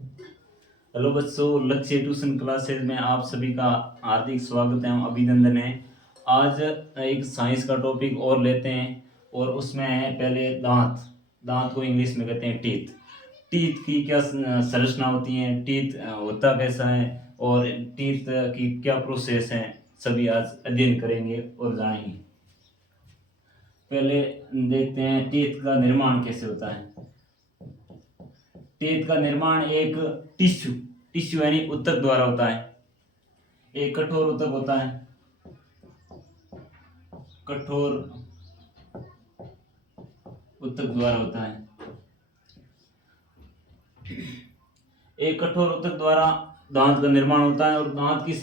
Hello बच्चों, लक्ष्य tuition classes में आप सभी का हार्दिक स्वागत है, अभिनंदन है। आज एक साइंस का टॉपिक और लेते हैं और उसमें है पहले दांत। दांत को इंग्लिश में कहते हैं टीथ। टीथ की क्या संरचना होती है, टीथ होता कैसा है और टीथ की क्या प्रोसेस है, सभी आज अध्ययन करेंगे और जानेंगे। पहले देखते हैं टीथ का निर्माण कैसे होता है। टीथ का निर्माण एक टिश्यू टिश्यू यानी ऊतक द्वारा होता है। एक कठोर ऊतक होता है, कठोर ऊतक द्वारा होता है। एक कठोर ऊतक द्वारा दांत का निर्माण होता है। और दांत की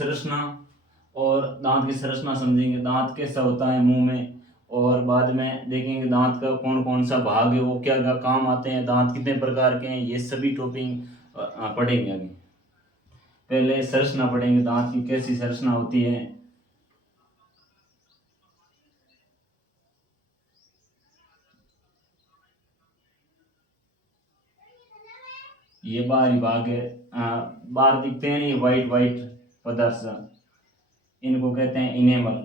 संरचना समझेंगे, दांत कैसा होता है मुंह में, और बाद में देखेंगे दांत का कौन कौन सा भाग है, वो क्या क्या काम आते हैं, दांत कितने प्रकार के हैं, ये सभी टॉपिक पढ़ेंगे आगे। पहले संरचना पढ़ेंगे, दांत की कैसी संरचना होती है। ये बाहरी भाग है, बाहर दिखते हैं ये वाइट वाइट पदार्थ, इनको कहते हैं इनेमल।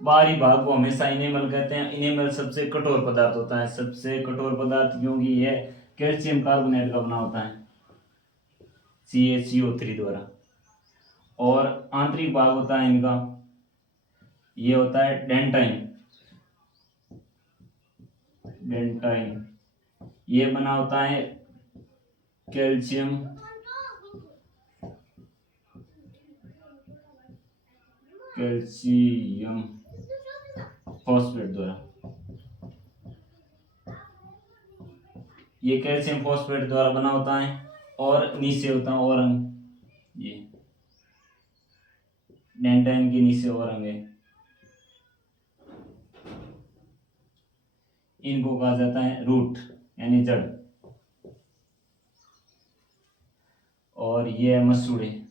बाहरी भाग को हमेशा इनेमल कहते हैं। इनेमल सबसे कठोर पदार्थ होता है, सबसे कठोर पदार्थ, क्योंकि यह कैल्शियम कार्बोनेट का बना होता है, CaCO3 द्वारा। और आंतरिक भाग होता है इनका, ये होता है डेंटाइन। डेंटाइन ये बना होता है कैल्शियम कैल्शियम फॉस्फेट द्वारा। ये कैल्शियम फॉस्फेट द्वारा बना होता है। और नीचे होता है और अंग, ये डेंटाइन के नीचे और अंग है, इनको कहा जाता है रूट यानी जड़। और ये मसूड़े,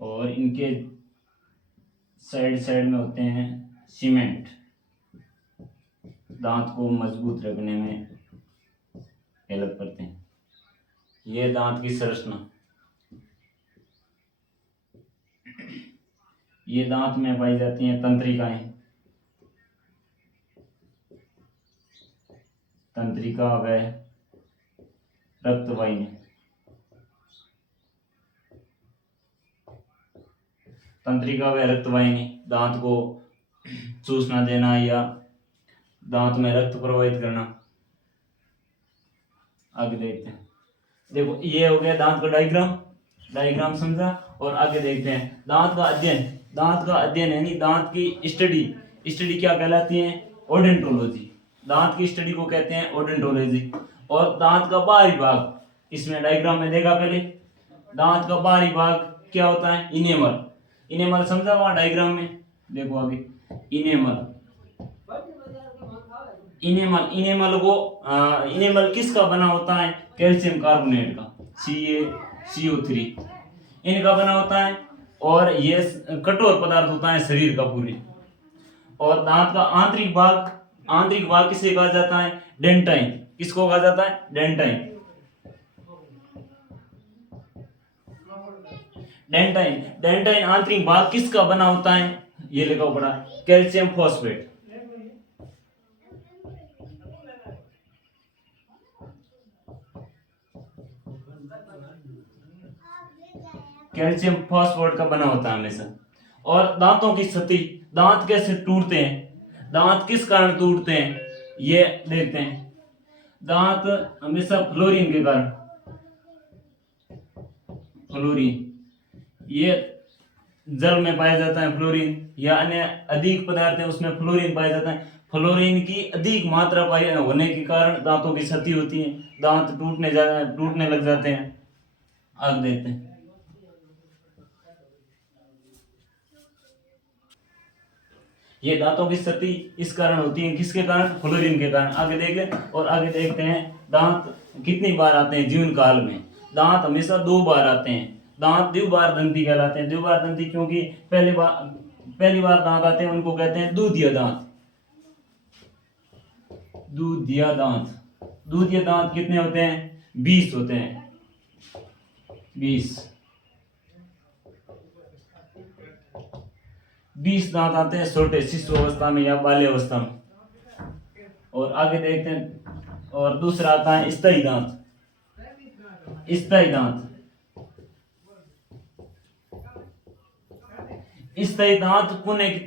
और इनके साइड साइड में होते हैं सीमेंट, दांत को मजबूत रखने में हेल्प करते हैं। ये दांत की संरचना। ये दांत में पाई जाती हैं तंत्रिकाएं। तंत्रिका व रक्तवाहिनी। तंत्रिका व रक्तवाहिनी दांत को चूसना देना या दांत में रक्त प्रवाहित करना। आगे देखते हैं, देखो ये हो गया दांत का डायग्राम। डायग्राम समझा। और आगे देखते हैं दांत का अध्ययन। दांत का अध्ययन यानी दांत की स्टडी। स्टडी क्या कहलाती है? ओडेंटोलॉजी। दांत की स्टडी को कहते हैं ओडेंटोलॉजी। और दांत का बाहरी भाग, इसमें डायग्राम में देखा पहले, दांत का बाहरी भाग क्या होता है? इनेमल। इनेमल समझा वहां डायग्राम में, देखो आगे इनेमल। इनेमल किसका बना होता है? कैल्शियम कार्बोनेट का, CaCO3 इनका बना होता है। और ये कठोर पदार्थ होता है शरीर का पूरे। और दांत का आंतरिक भाग किसे कहा जाता है? डेंटाइन। किसको कहा जाता है? डेंटाइन। डेंटाइन आंतरिक भाग किसका बना होता है? ये लिखा पड़ा, कैल्शियम फॉस्फेट। कैल्शियम फॉस्फेट का बना होता है हमेशा। और दांतों की स्थिति, दांत कैसे टूटते हैं, दांत किस कारण टूटते हैं, ये देखते हैं। दांत हमेशा फ्लोरीन के कारण, फ्लोरीन ये जल में पाया जाता है, फ्लोरीन या अन्य अधिक पदार्थ है उसमें फ्लोरीन पाया जाता है। फ्लोरीन की अधिक मात्रा पाए होने के कारण दांतों की क्षति होती है, दांत टूटने लग जाते हैं। आगे देखते हैं, ये दांतों की क्षति इस कारण होती है, किसके कारण? फ्लोरीन के कारण। आगे देखें और आगे देखते हैं दांत कितनी बार आते हैं जीवन काल में। दांत हमेशा 2 बार आते हैं। दांत द्विबार दंती कहलाते हैं। द्विबार दंती क्योंकि पहली बार दांत आते हैं उनको कहते हैं दूधिया दांत। दूधिया दांत। दूधिया दांत कितने होते हैं? 20 होते हैं, 20 दांत आते हैं छोटे शिशु अवस्था में या बाल्य अवस्था में। और आगे देखते हैं, और दूसरा आता है स्थायी दांत। स्थायी दांत। स्थायी दांत पुनः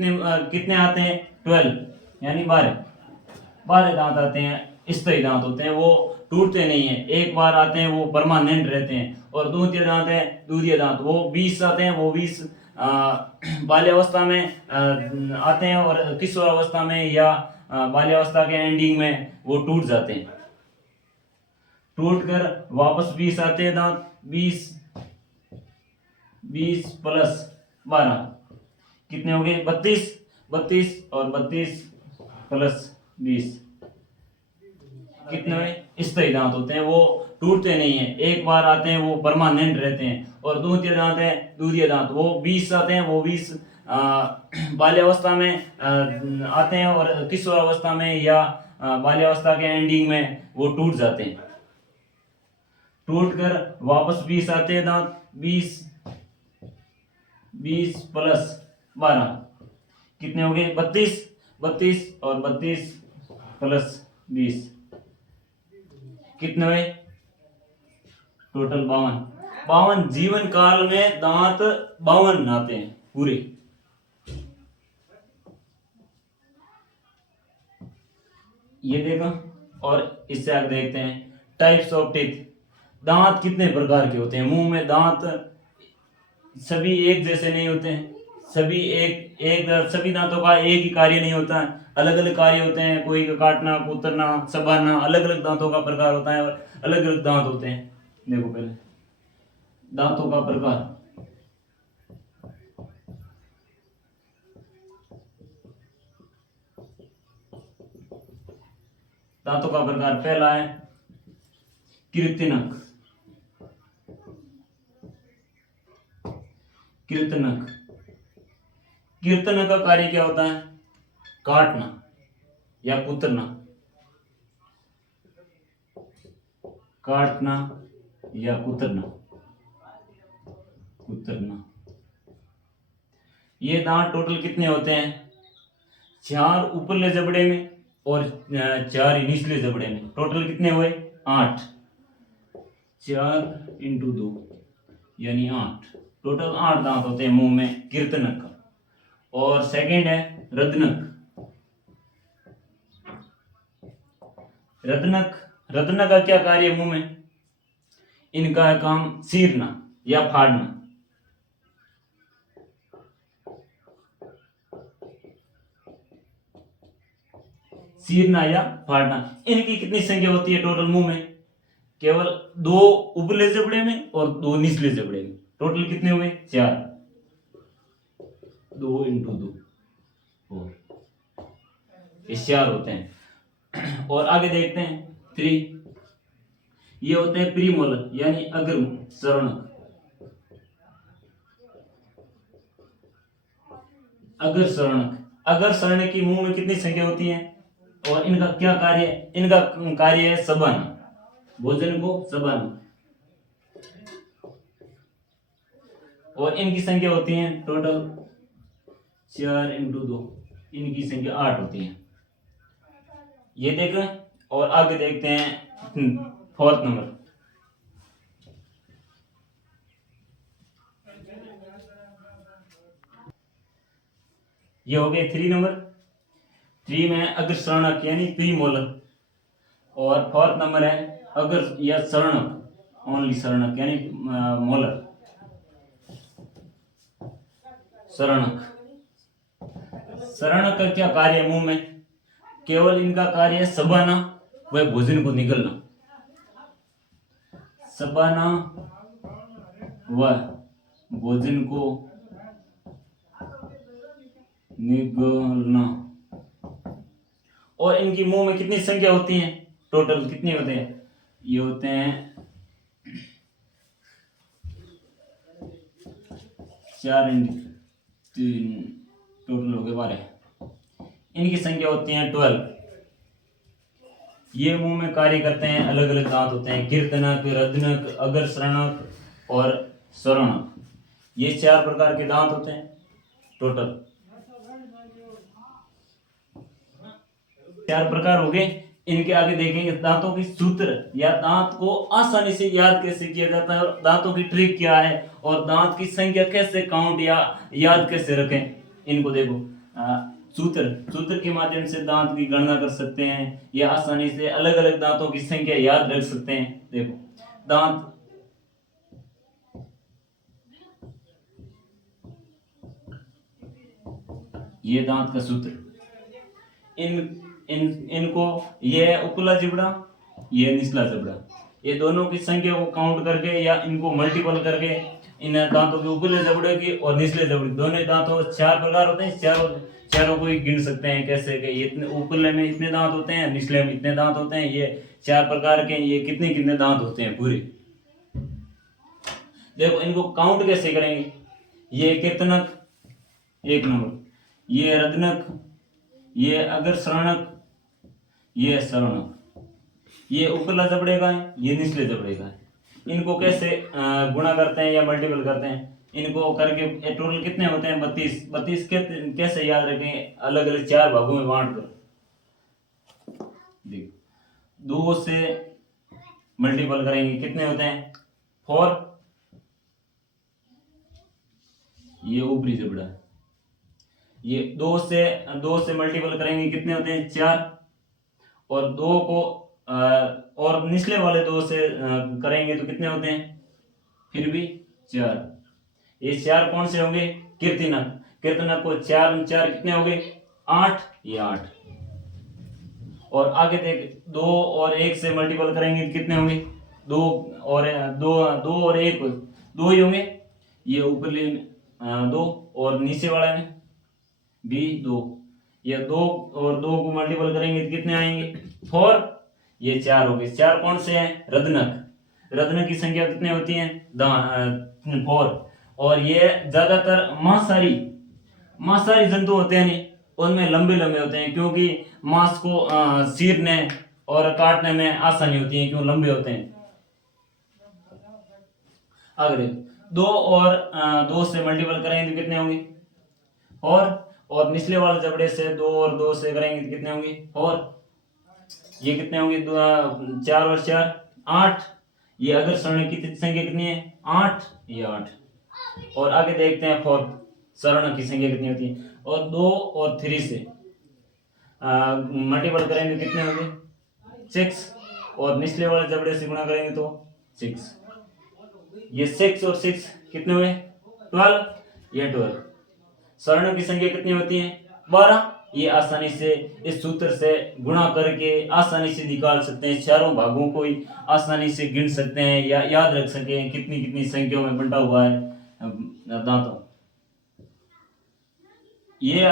कितने आते हैं? 12 यानी 12 दांत आते हैं। स्थायी दांत होते हैं, वो टूटते नहीं है, एक बार आते हैं वो परमानेंट रहते हैं। और दूधिया दांत है, दूधिया दांत वो 20 आते हैं, वो 20 बाल्यावस्था में आते हैं और किशोर अवस्था में या बाल्यावस्था के एंडिंग में वो टूट जाते हैं। टूट कर वापस 20 आते हैं दांत। 20 प्लस 12 कितने हो गए? 32 और 32 प्लस 20 कितने हुए? स्थायी दांत होते हैं, वो टूटते नहीं है, एक बार आते हैं वो परमानेंट रहते हैं। और दूधिया दांत है, दूधिया दांत वो 20 आते हैं, वो 20 बाल्यावस्था में आते हैं और किशोर अवस्था में या बाल्यावस्था के एंडिंग में वो टूट जाते हैं। टूट कर वापस 20 आते हैं दांत। 20 प्लस 12 कितने हो गए? 32 और 32 प्लस 20 कितने हुए? टोटल 52 जीवन काल में दांत 52 आते हैं पूरे। ये देखो, और इससे आगे देखते हैं टाइप्स ऑफ टीथ। दांत कितने प्रकार के होते हैं? मुंह में दांत सभी एक जैसे नहीं होते हैं, सभी दांतों का एक ही कार्य नहीं होता है, अलग अलग कार्य होते हैं। कोई का काटना, कुतरना, चबाना, अलग अलग दांतों का प्रकार होता है और अलग अलग दांत होते हैं। देखो पहले दांतों का प्रकार। दांतों का प्रकार पहला है कृंतक। कृंतक का कार्य क्या होता है? काटना या कुतरना। काटना या कुतरना। ये दांत टोटल कितने होते हैं? 4 ऊपरले जबड़े में और 4 निचले जबड़े में। टोटल कितने हुए? 8। 4 × 2 यानी 8। टोटल 8 दांत होते हैं मुंह में कृंतक का। और सेकंड है रदनक। रदनक का क्या कार्य है मुंह में? इनका काम चीरना या फाड़ना। चीरना या फाड़ना। इनकी कितनी संख्या होती है टोटल मुंह में? केवल 2 ऊपरले जबड़े में और 2 निचले जबड़े में। टोटल कितने हुए? 4। 2 × 2 4। ये 4 होते हैं। और आगे देखते हैं 3। ये होते हैं प्रीमोलर यानी अग्र सरणक। अगर सरणक की मुंह में कितनी संख्या होती है और इनका क्या कार्य है? इनका कार्य है चबाना, भोजन को चबाना। और इनकी संख्या होती है टोटल 4 × 2, इनकी संख्या 8 होती है। ये देखो, और आगे देखते हैं 4th नंबर। ये हो गए 3 नंबर। 3 में अग्र सरणक यानी प्रीमोलर। और 4th नंबर है अग्र या सरणक, ओनली सरणक यानी मोलर। सरणक का क्या कार्य है मुंह में? केवल इनका कार्य है चबाना व भोजन को निगलना। चबाना व भोजन को निगलना। और इनकी मुंह में कितनी संख्या होती है? टोटल कितने होते हैं? ये होते हैं 4 × 3 टोटल हो गए 12। इनकी संख्या होती है 12। ये मुंह में कार्य करते हैं, अलग अलग दांत होते हैं, कीर्तनक, रदनक, अग्रसरणक और स्वरणक। ये 4 प्रकार के दांत होते हैं टोटल। 4 प्रकार हो गए। इनके आगे देखेंगे दांतों की सूत्र या दांत को आसानी से याद कैसे किया जाता है, और दांतों की ट्रिक क्या है, और दांत की संख्या कैसे काउंट या याद कैसे रखें। इनको देखो, सूत्र सूत्र के माध्यम से दांत की गणना कर सकते हैं या आसानी से अलग अलग दांतों की संख्या याद रख सकते हैं। देखो दांत, ये दांत का सूत्र, इन इन इनको, ये है उपला जबड़ा, ये निचला जबड़ा। ये दोनों की संख्या को काउंट करके या इनको मल्टीपल करके इन दांतों के उपले जबड़े की और निचले जबड़े, दोनों दांतों 4 प्रकार होते हैं। चारों को ही गिन सकते हैं कैसे कि ये इतने उपले में इतने दांत होते हैं, निचले में इतने दांत होते हैं। ये 4 प्रकार के, ये कितने कितने दांत होते हैं पूरे। देखो इनको काउंट कैसे करेंगे। ये कीर्तनक 1 नंबर, ये रदनक, ये अग्रसरणक, ये सरणक। ये उपला जबड़े का है, ये निचले जबड़े का है। इनको कैसे गुणा करते हैं या मल्टीपल करते हैं, इनको करके टोटल कितने होते हैं 32। 32 कैसे याद रखें, अलग अलग 4 भागों में बांट कर। देखो 2 से मल्टीपल करेंगे कितने होते हैं 4, ये ऊपरी जबड़ा है। ये 2 से मल्टीपल करेंगे कितने होते हैं 4, और 2 को और निचले वाले 2 से करेंगे तो कितने होते हैं फिर भी 4। ये 4 कौन से होंगे, कीर्तनक। कीर्तनक को 4 4 कितने हो गए 8, ये 8। और आगे देख 2 और 1 से मल्टीपल करेंगे तो कितने होंगे 2 और 1 2 ही होंगे। ये ऊपरले में 2 और नीचे वाले में भी 2। ये 2 और 2 को मल्टीपल करेंगे तो कितने आएंगे 4, ये 4 हो गए। 4 कौन से हैं, रदनक। रदनक की संख्या कितनी होती है 4। और ये ज्यादातर मांसाहारी जंतु होते हैं नहीं, उनमें लंबे लंबे होते हैं, क्योंकि मांस को चीरने और काटने में आसानी होती है, क्यों लंबे होते हैं। आगे 2 और 2 से मल्टीपल करेंगे तो कितने होंगे, और निचले वाले जबड़े से 2 और 2 से करेंगे तो कितने होंगे, और ये कितने होंगे 4 और 4 8। ये अगर स्वर्ण की संख्या कितनी है 8, ये 8। और आगे देखते हैं 4 स्वर्ण की संख्या कितनी होती है, और 2 और 3 से मल्टीपल करेंगे कितने होंगे 6, और निचले वाले जबड़े से गुणा करेंगे तो 6। ये 6 और 6 कितने हुए 12, ये 12। स्वर्ण की संख्या कितनी होती है 12। ये आसानी से इस सूत्र से गुणा करके आसानी से निकाल सकते हैं, चारों भागों को ही आसानी से गिन सकते हैं या याद रख सकें कितनी कितनी संख्याओं में बंटा हुआ है दांतों। ये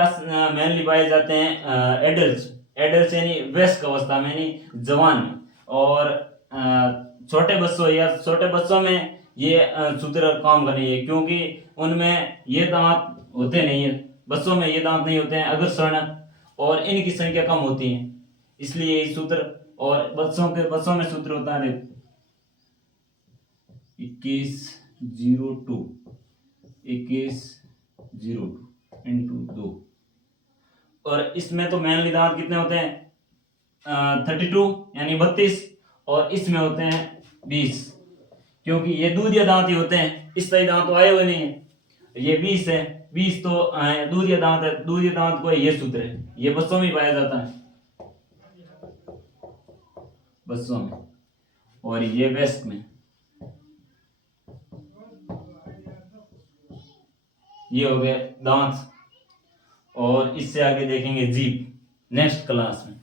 मेनली पाए जाते हैं एडल्ट यानी वयस्क अवस्था में, यानी जवान में। और छोटे बच्चों में ये सूत्र काम करेंगे, क्योंकि उनमें ये दांत होते नहीं है, बच्चों में ये दांत नहीं होते हैं अगर स्वर्ण, और इनकी संख्या कम होती है, इसलिए ये सूत्र। और बच्चों में सूत्र होता है 2102 इंटू 2। और इसमें तो मेनली दांत कितने होते हैं 32 यानी 32, और इसमें होते हैं 20, क्योंकि ये दूधिया दांत ही होते हैं, इस तरह दांत तो आए हुए नहीं है। ये 20 है, 20 तो दूधिया दांत है, दूधिया दांत को ये सूत्र है। ये बच्चों में पाया जाता है, बच्चों में, और ये वयस्क में। ये हो गए दांत। और इससे आगे देखेंगे जीभ नेक्स्ट क्लास में।